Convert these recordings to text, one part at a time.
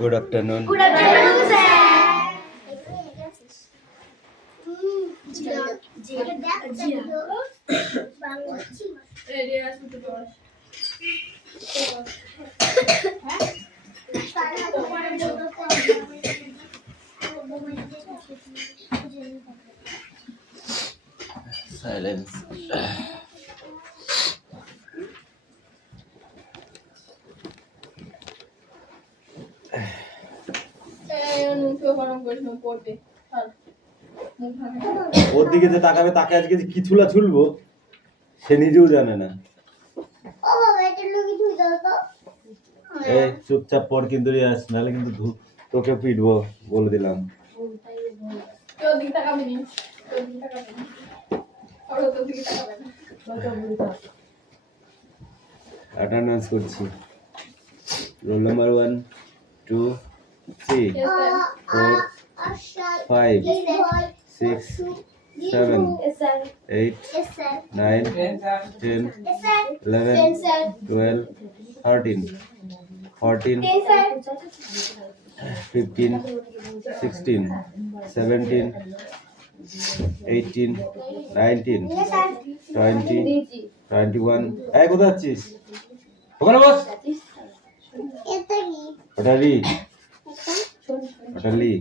Good afternoon. Good afternoon, sir. Silence. ওর দিকে যে তাকাবে তাকে আজকে যে কি ছুলা ছুলবো সে নিজেও জানে না। এই চুপচাপ পর কিন্তু রিয়াস, নাহলে কিন্তু তোকে পিটবো বলে দিলাম। অ্যাটেন্ডেন্স করছি। Roll number 1 2 3 4 5 6 7 8 9 10 11 12 13 14 15 16 17 18 19 20 21। এই কোথায় যাচ্ছিস? ওখানে বস। ওটা লি 20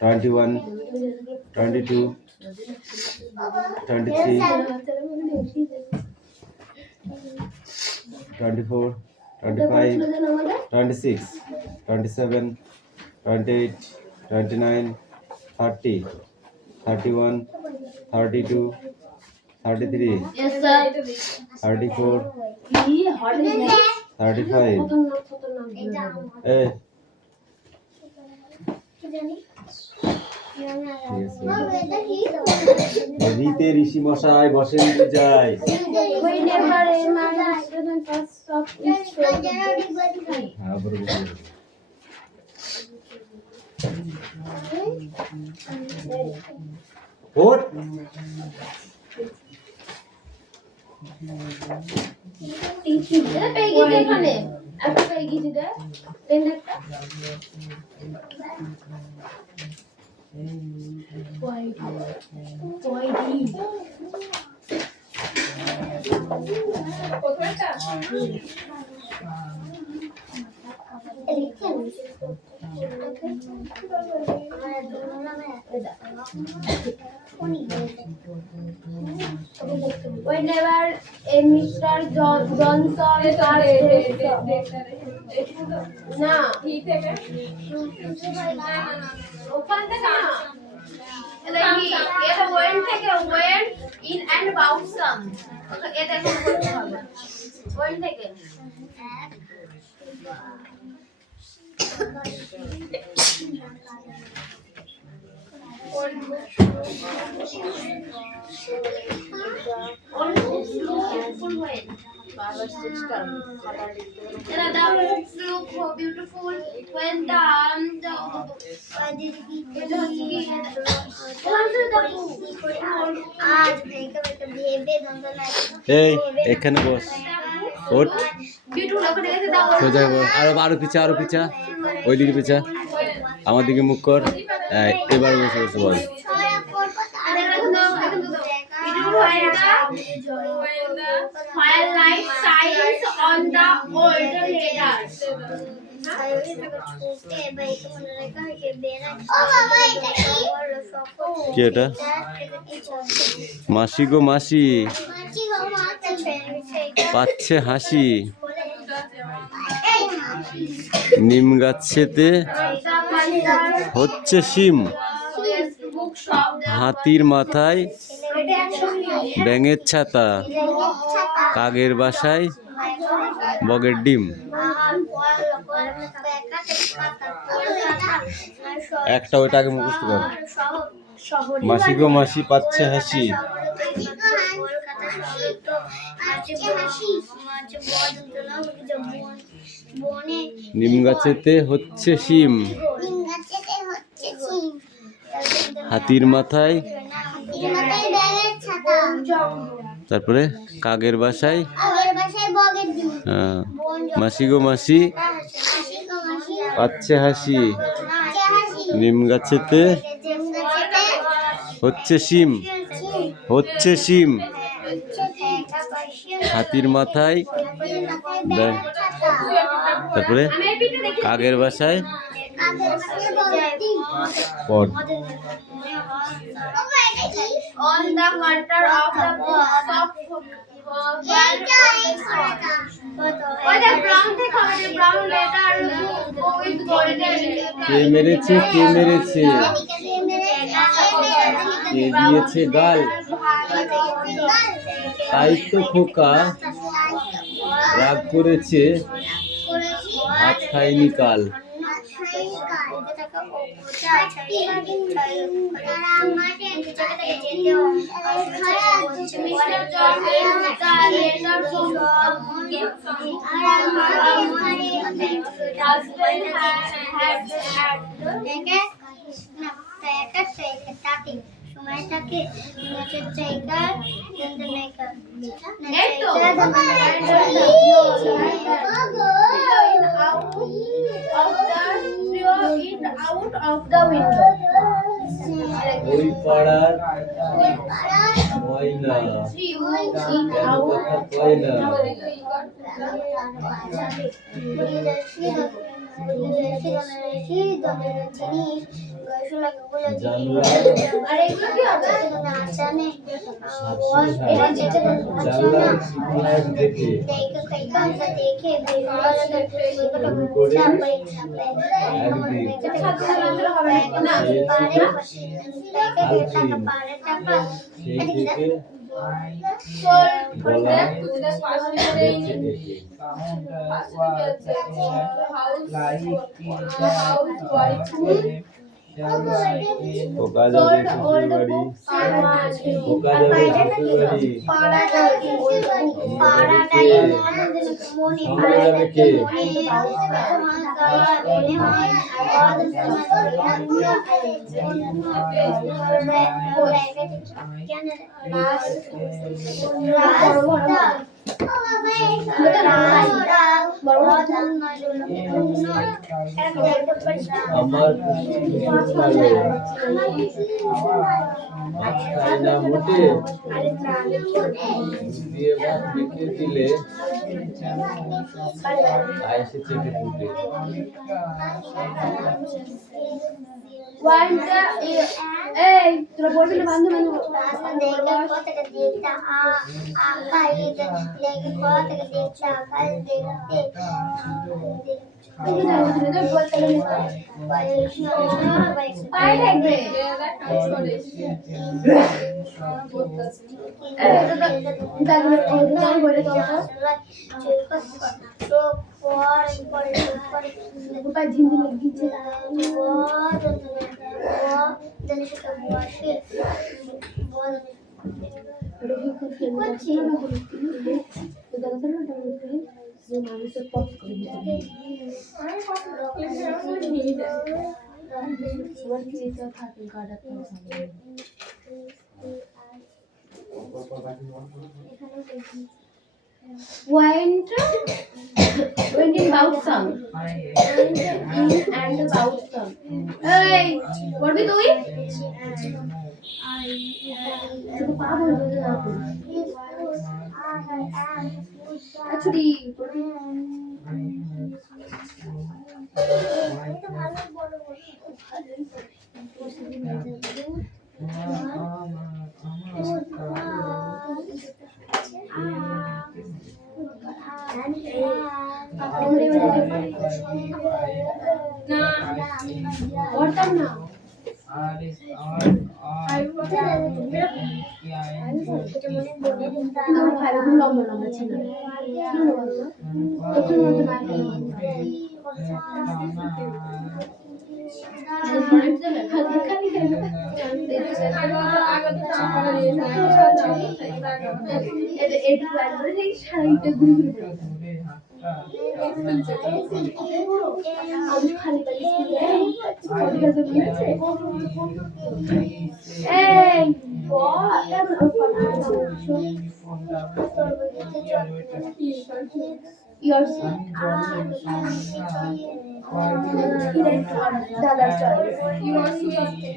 21 22 23 24 25 26 27 28 29 30 31 32 33 34 35। এই ভিতে ঋষি মশাই বসে নিতে যায়। ওঠ Whenever a Mr. Johnson না ঠিক থেকে ওখান থেকে না এটা ওয়েন থেকে ওয়েন in and out some okay এটা এখন করতে হবে ওয়েন থেকে The books look so beautiful when এই এখানে বস। ওঠ সোজা বস। আরো পিছা, আরো পিছা, ওই দিকে পিছা, আমার দিকে মুখ কর। এবার বসে বসে বল। Firelight shines on the older letters. কি এটা? মাসি গো মাসি পাচ্ছে হাসি, নিম গাছেতে হচ্ছে শিম, হাতির মাথায় ব্যাঙের ছাতা, কাকের বাসায় বগের ডিম। একটা ওইটা আগে মুখস্থ কর। মাসি গো মাসি পাচ্ছে হাসি, নিম গাছেতে হচ্ছে শিম, হাতির মাথায়, তারপরে কাকের বাসায় হ্যাঁ মাসি গো মাসি পাচ্ছে হাসি নিম গাছেতে হচ্ছে শিম হচ্ছে শিম হাতির মাথায় তারপরে কাকের বাসায় পদ On the matter of the books of Why the brown thing covered in brown letter go with golden কে মেরেছে কে মেরেছে কে দিয়েছে গাল তাই তো খোকা রাগ করেছে ভাত খাইনি কাল সময়টাকে নিচের জায়গা out of the window. ওই পাড়ার ময়না কেন কথা কয় না পোকা যাবে শ্বশুর বাড়ি পোকা যাবে শ্বশুর বাড়ি সঙ্গে যাবে কে আমার মাছ খাই না মোটে দিয়ে ভাত মেখে দিলে আইসে চেপে ফুটে এই তোরা বলবি না বান্ধব went in about some and about some hey what we doing actually what time now hey Yours. Dada's choice. You are sweet.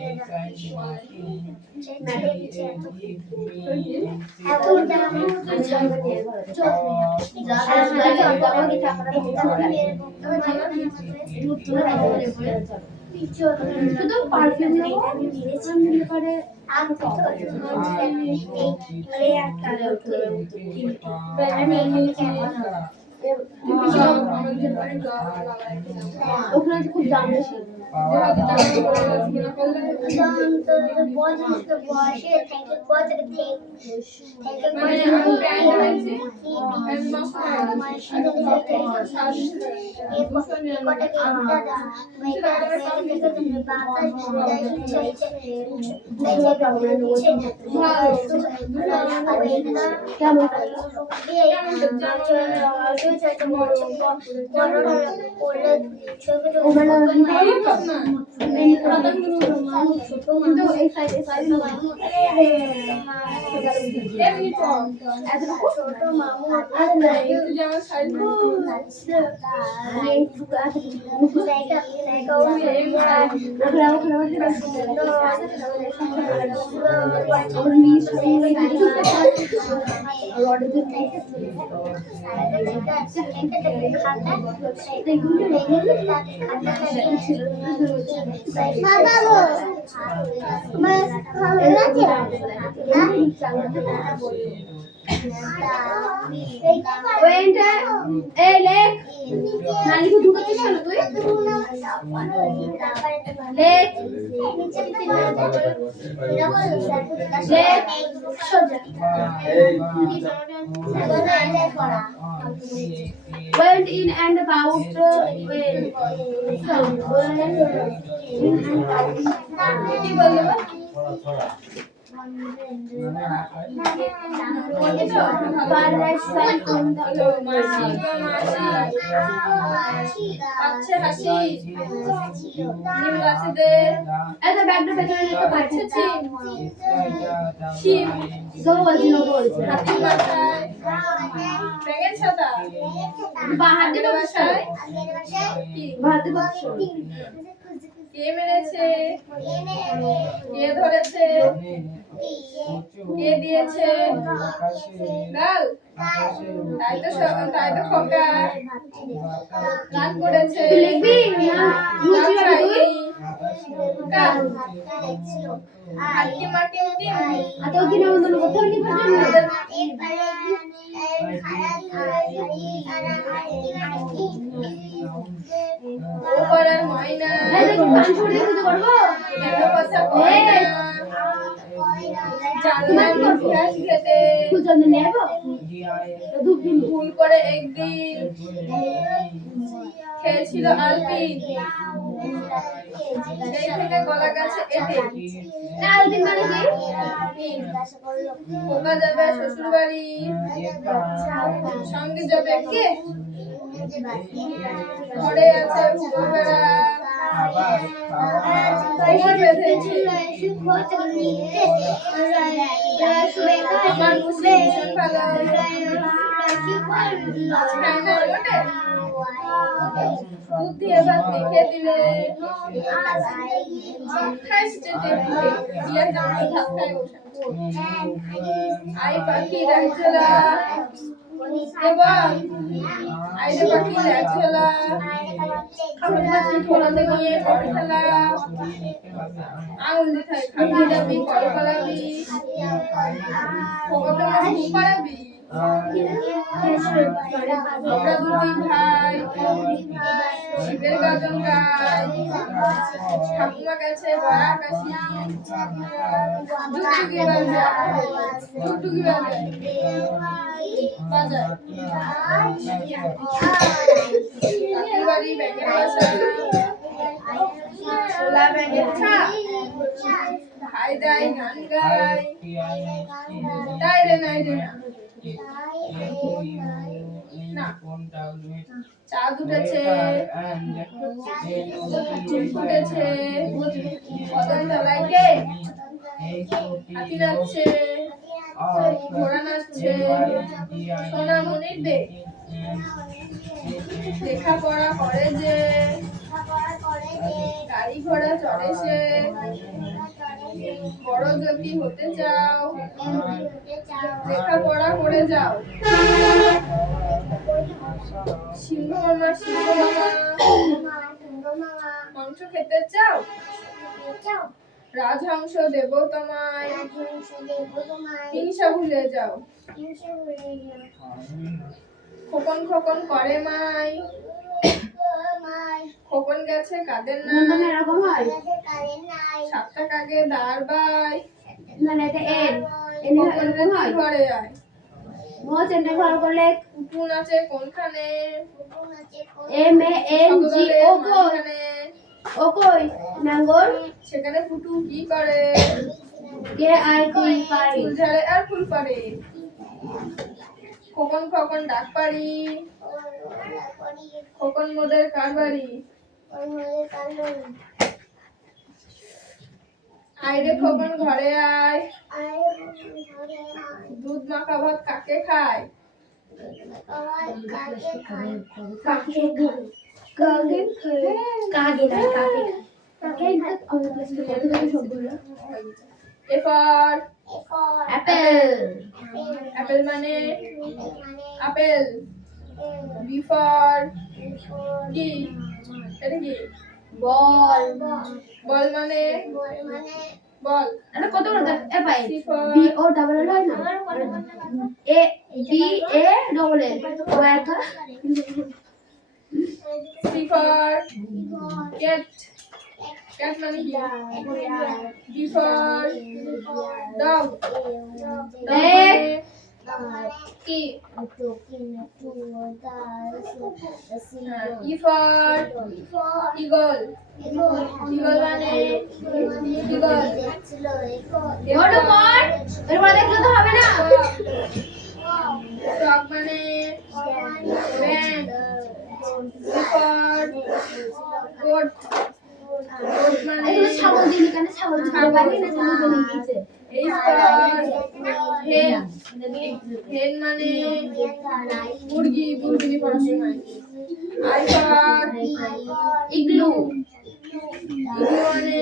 শুধু পারফিউম নিতে পারে ওখানে খুব দাম বেশি কিন্তু এই সাইজ ছোট মামু went in and about কে মেরেছে কে ধরেছে কে দিয়েছে গাল তাই তো খোকা গান করেছে লিখবি হাতি মাটি আতো কি নাম বলবো কোথাও লিখবে ওপরের ময়না এই দেখো গান শুনে দিতে পারবো কেন কথা কই না জানলার ঘাস খেতে খুঁজে নেব দুদিন ভুল করে একদিন খেয়েছিল আলপিন সেই থেকে গলা গেছে এতে আলপিন মানে কি খোকা যাবে শ্বশুর বাড়ি সঙ্গে যাবে কে ঘরে আছে ভোরবেলা আমার মুসলিম ভীষণ ভালো দুধ দিয়ে ভাত মেখে দিলে আই পাখি রাখছিলা আইরে পাখি রাখছিলা খোলাতে গিয়ে খেলা আঙুল দিখাই খাবি যাবি কল কলাবি খোকাকে ঘুম পাড়াবি আমরা দুটি ভাই শিবের গাজন গাই ঠাকুমা গেছে বড়া কাশি টুকটুকি বাজায় টুকটুকি বাজায় বাড়ি ব্যাগের বাসা ছোলা ব্যাগের ছা ভাই দাই গান গাই তাই রে নাই রে না চাঁদ উঠেছে ফুটেছে কদম তলায় কে হাতি যাচ্ছে ঘোড়া নাচছে, সোনামণির বেগ, লেখাপড়া করে যে, গাড়ি ঘোড়া চড়ে সে, বড় যদি হতে চাও, লেখাপড়া করে যাও। সিংহ মামা, সিংহ মামা, মাংস খেতে চাও, রাজহংস দেব তোমায়, হিংসা ভুলে যাও। খোকন খোকন করে মাই, খোকন গেছে কাদের নাই, এরকম হয় সাতটা কাকে দাঁড় বাই, মানে এটা এর খোকন রে তুই ঘরে আয়। মোচেনটা ভালো করলে কুকুর আছে কোনখানে, MANG ও কই ও কই নাঙ্গল সেখানে ফুটু কি করে, KIT পারি ফুল ঝাড়ে আর ফুল পারে। খোকন খোকন ডাক পারি, খোকন মোদের কার বাড়ি, আইরে খোকন ঘরে আয়, দুধ মাখা ভাত কাকে খায়, কাকে কাকে কাকে কাকে সবগুলো এ ফর অ্যাপেল অ্যাপেল মানে আপেল। বি ফর কি, এটা কি, বল বল মানে বল। এটা কত বড় এ ভাই C for B O double L হয় না A B A double L ও একটা সি ফর ক্যাট, ক্যাট মানে কি, ডি ফর ডগ, কি, ই ফর ইগল, ইগল মানে ইগল। ওটা পর এরপর দেখলে তো হবে না ফ্রগ মানে ব্যাং, সি ফর গোট, গোট মানে এগুলো ছাগল দিলি কেন ছাগল দিতে পারি না ছাগল দিলি দিতে এইচ ফর হেন, হেন মানে মুরগি, মুরগি পড়াশোনায়। আই ফর ইগলু, ইগলু মানে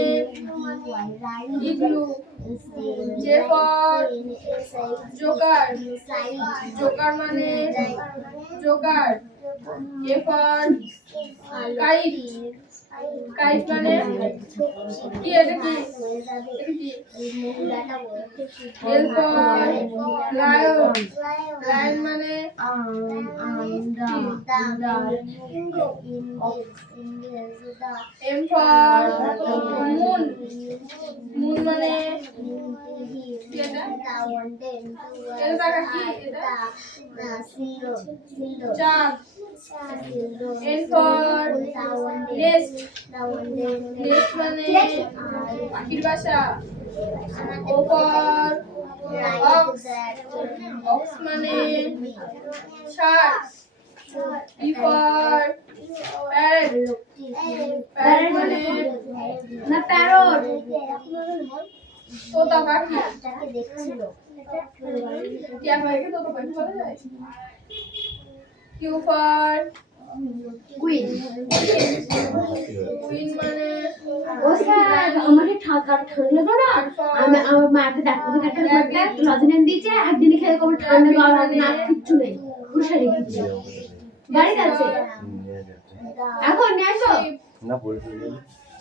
igloo. J for joker, joker মানে joker. K for kite, kite মানে কি, এটা কি, এটা কি। এল ফর লায়ন, লায়ন মানে এম ফর মুন, মুন মানে কি, এটা এটা টাকা কি, এটা চাঁদ। এন ফর নেস্ট, নেস্ট মানে পাখির বাসা। ও ফর অক্স, অক্স মানে ষাঁড়। পি ফর প্যারট, প্যারট মানে না প্যারট তোতা পাখি। টিয়া পাখিকে তোতা পাখি বলা যায়। কিউ ফর কুইন কুইন মানে ও স্যার আমাকে ঠান্ডা ঠান্ডা লাগলো না আমি আমার মাকে ডাক্তার কাছে লজেন দিয়েছে একদিন খেলে কবে ঠান্ডা গরম না কিচ্ছু নেই খুশারি কিচ্ছু বাড়িতে আছে এখন নিয়ে আসো না পড়ে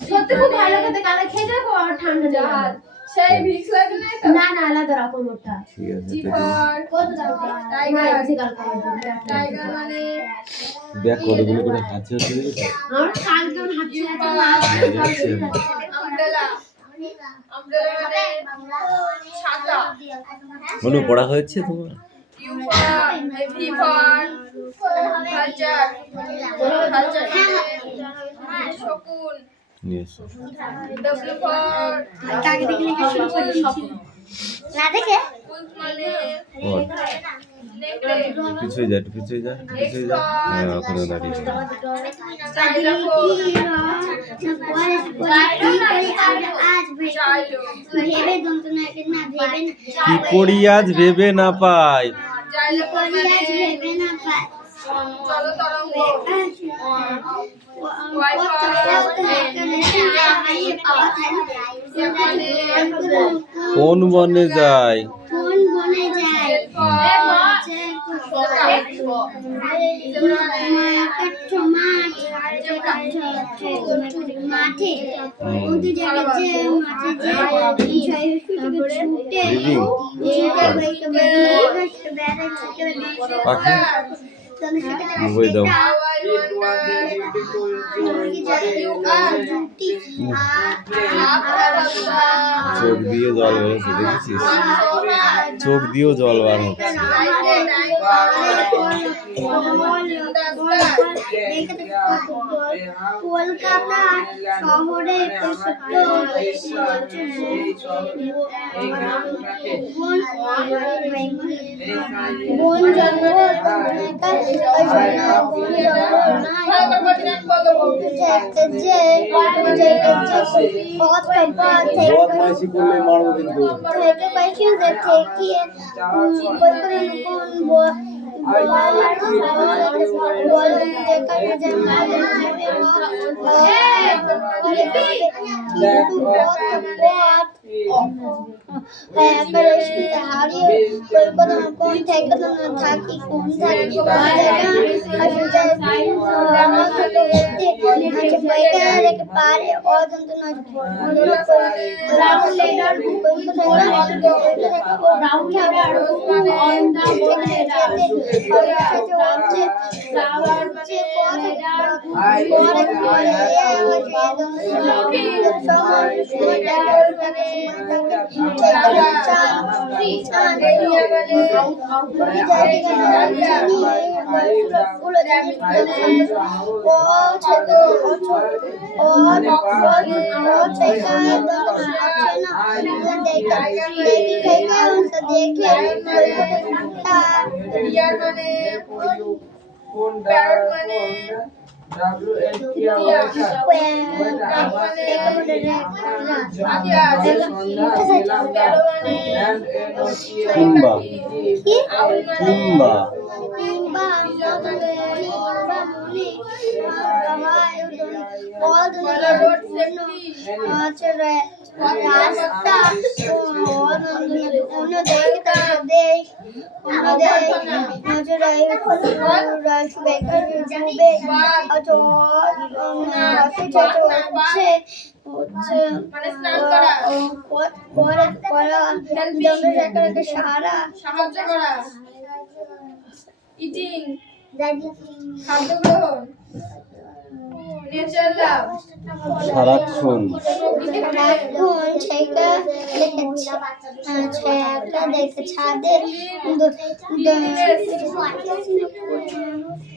সত্যি খুব ভালো খেতে কালে খেয়ে যাবো আর ঠান্ডা নেই সেই ভিক্স লাগে না তো। না না আলাদা রকম ওটা ঠিক আছে জি ফর কত দাম টাইগার, সিগার খাওয়ার জন্য টাইগার মানে দেখ কতগুলো করে হাতে হচ্ছে দেখেছো আমার কাল কেমন হাঁটছে একটা আমব্রেলা, আমব্রেলা মানে ছাতা। বলো পড়া হয়েছে তোমার U for V for vulture, vulture মানে শকুন। নিয়ে এসো ডব্লিউ ফর কাকে দেখে লেখা শুরু করে স্বপ্ন না দেখে উল্ফ মানে What? পিছুই যা, একটু পিছুই যা, একটু পিছুই যা। হ্যাঁ, ওখানে দাঁড়িয়ে। কি করি আজ ভেবে না পাই। কোন বনে যায়? কোন বনে যায়? মাঠে পাখি বই দাও। চোখ দিয়ে জল বেরোচ্ছে, দেখেছিস? চোখ দিয়েও জল বার হচ্ছে। কলকাতা শহরে বন জঙ্গল বদমাইশি করলে মারবো কিন্তু। কিংবা কিংবা রাস্তা সাহায্য করা, ইটিং, খাদ্য গ্রহণ, নেচার লাভ, সারাক্ষণ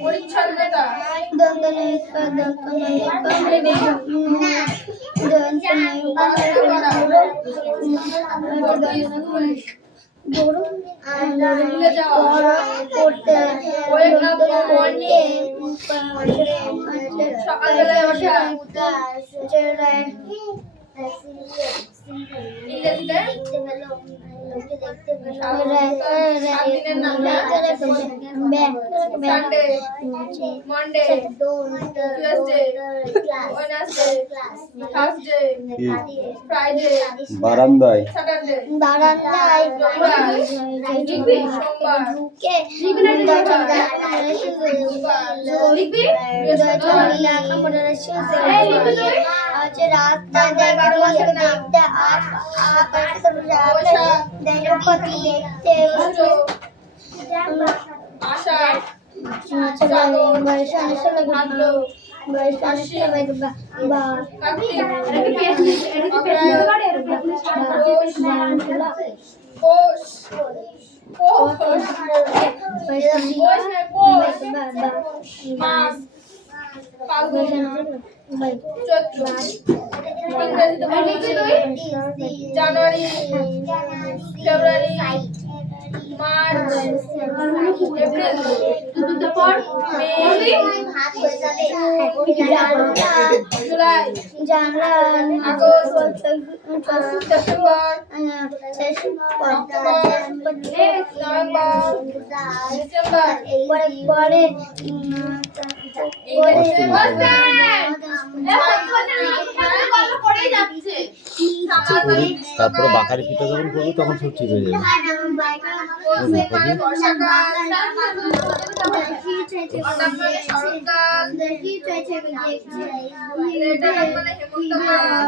পরিচ্ছন্নতা, সকালবেলায় ওঠা, Sunday, Monday, Tuesday, Wednesday, Thursday, Friday, বারান্দায় স্যাটারডে, বারান্দায় সোমবার, ঢুকে রাস্তা দেখতে আষাঢ়, ভাদ্র, পৌষ, মাঘ, ফাল্গুন, চৈত্র, ইংরেজিতে বলছি January, February, March, March, April, চতুর্থ পর May, July, August, September, October, November, December, তারপরে বাকারি পিঠা যখন করবো তখন সব ঠিক হয়ে যাবে। বর্ষাকাল, অর্থাৎ মানে শরৎকাল, লেটার মানে হেমন্তকাল,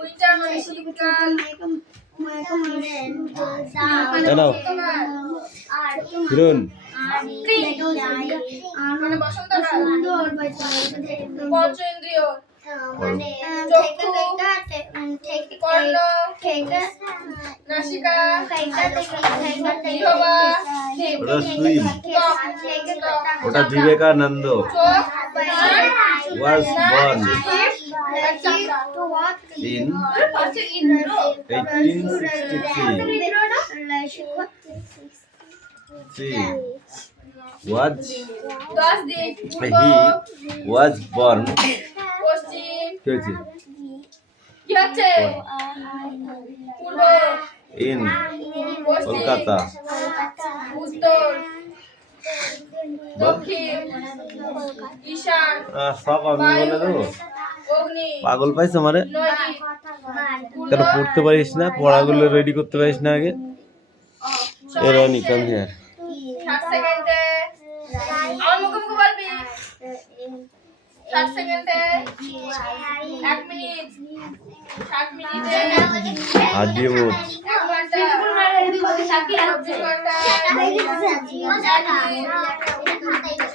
উইন্টার মানে শীতকাল, হ্যালো হিরণ, মানে বসন্তকাল, পঞ্চেন্দ্রিয়, চক্ষু, কর্ণ, নাসিকা, জিহ্বা, ওটা সুইম, ত্বক, ওটা বিবেকানন্দ চোখ, কান, was born আর চামড়া। in হচ্ছে ইন্দ্র। 1863. Was 10 দিন পূর্ব, he was born পশ্চিম, কি হয়েছে? কি হচ্ছে পূর্ব, in পশ্চিম, কলকাতা উত্তর, দক্ষিণ, ঈশান, সব আমি বলে দেবো। অগ্নি, পাগল পাইছো মানে? নদী, কেন পড়তে পারিস না? পড়াগুলো রেডি করতে পারিস না আগে? এ রনি কাম হিয়ার। 60 সেকেন্ডে আমার মুখে বলবি, 60 সেকেন্ডে 1 মিনিট, 60 মিনিটে হাত দিয়ে মুখ। 1 ঘন্টা, 24 ঘন্টা,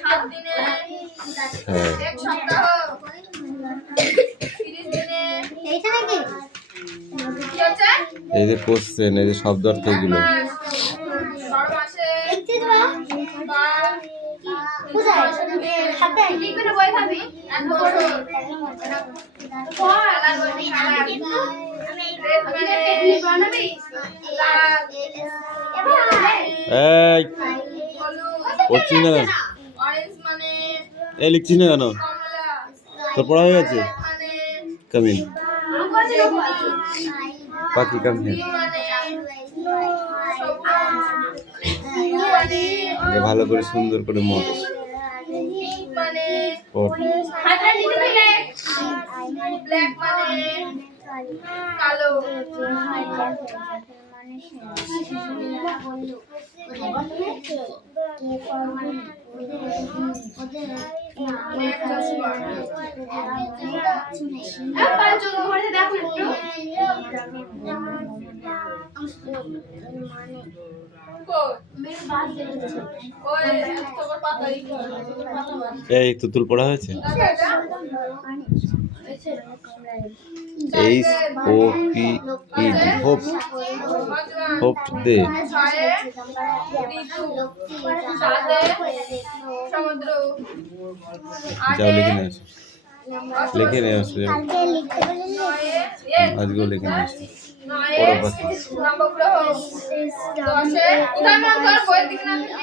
7 দিনে, হ্যাঁ 1 সপ্তাহ, 30 দিনে, কি হচ্ছে? এই যে কোশ্চেন, এই যে শব্দ অর্থ এগুলো। 1 মাস, 12 মাসে, বার, লিখবে বই খাবি, 1 বছর, খেলার বই খেলা, রেড মানে লাল, এই হলুদ, পড়ছিস না কেন? অরেঞ্জ মানে এই লিখছিস না কেন? কমলা, তোর পড়া হয়ে গেছে? মানে কামিন সবুজ, পাখি কাম হিয়ার। মানে সবুজ, মানে আগে ভালো করে সুন্দর করে মত মানে পড়। ব্ল্যাক মানে কালো, এই তুতুল পড়া হয়েছে? H O P E D hope, hope দে। সমুদ্র, যাও লিখে নিয়ে আসো, লিখে নিয়ে আসো যাও। আজকেও লিখে নিয়ে আসো। পড়ো পাখি। নবগ্রহ, 10-এ উদাহরণ ধর বইয়ের দিকে না থেকে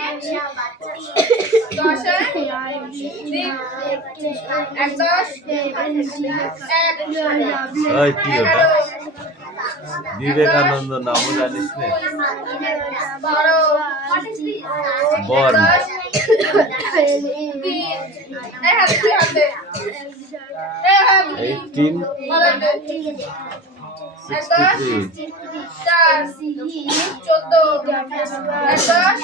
10-এ দিক, 1-10, 1 ওই কি ওটা? বিবেকানন্দ নামও জানিস না? 12, বর্ন 1863 14, 15,